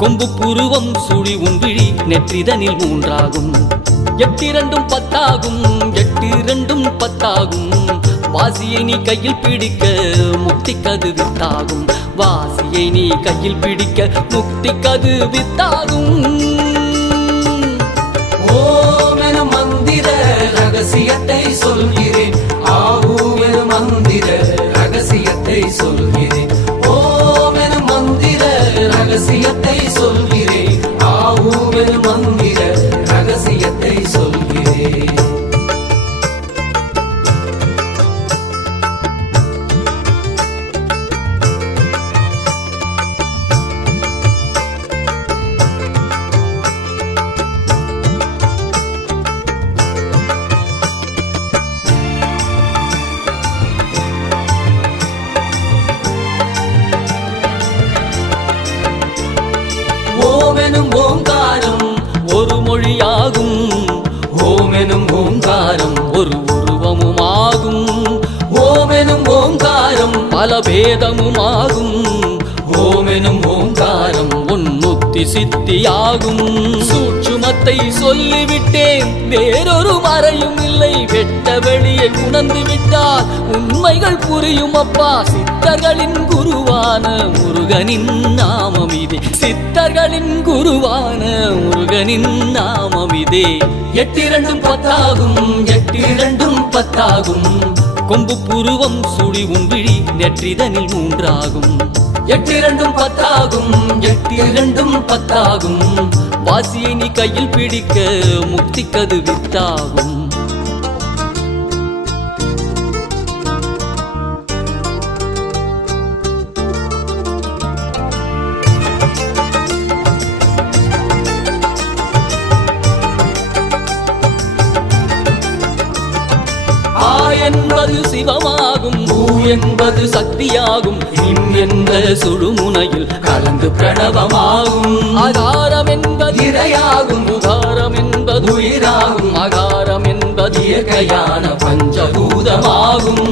கொம்பு புருவம் சுழி உன்விழி நெற்றிதனில் மூன்றாகும். எட்டிரண்டும் பத்தாகும், எட்டிரண்டும் பத்தாகும். வாசியை நீ கையில் பிடிக்க முக்தி கது வித்தாகும். வாசியை நீ கையில் பிடிக்க முக்தி கது வித்தாகும். ஓம் என மந்திர ரகசியத்தை சொல்கிறேன். ஆவும் என மந்திர ரகசியத்தை சொல்கிறேன். ஓம் என மந்திர ரகசியத்தை சொல்கிறேன். ஆவும் என மந்திர ரகசியத்தை சொல்கிறேன். ஓமெனும் ஓங்காரம் ஒரு மொழியாகும். ஓமெனும் ஓங்காரம் ஒரு உருவமுமாகும். ஓமெனும் ஓங்காரம் பல பேதமுமாகும். ஓமெனும் ஓங்காரம் உன்முத்தி சித்தியாகும். சூட்சுமத்தை சொல்லிவிட்டேன், வேறொரு மறையும் இல்லை. வெட்ட வெளியை உணர்ந்து விட்டால் உண்மைகள் புரியும் அப்பா. சித்தர்களின் குருவான முருகனின் நாமம் இதே. சித்தர்களின் குருவான முருகனின் நாமம் இதே. எட்டிரண்டும் பத்தாகும், எட்டிரண்டும் பத்தாகும். கொம்பு புருவம் சுழி உன்விழி நெற்றிதனில் மூன்றாகும். எட்டிரண்டும் பத்தாகும், எட்டிரண்டும் பத்தாகும். வாசியை நீ கையில் பிடிக்க முக்தி கது வித்தாகும். என்பது சிவமாகும். பூ என்பது சக்தியாகும். இம் என்ற சுழுமுனையில் கலந்து பிரணவமாகும். ஆகாரம் என்பது இரையாகும். உகாரம் என்பது உயிராகும். ஆகாரம் என்பது இயற்கையான பஞ்சபூதமாகும்.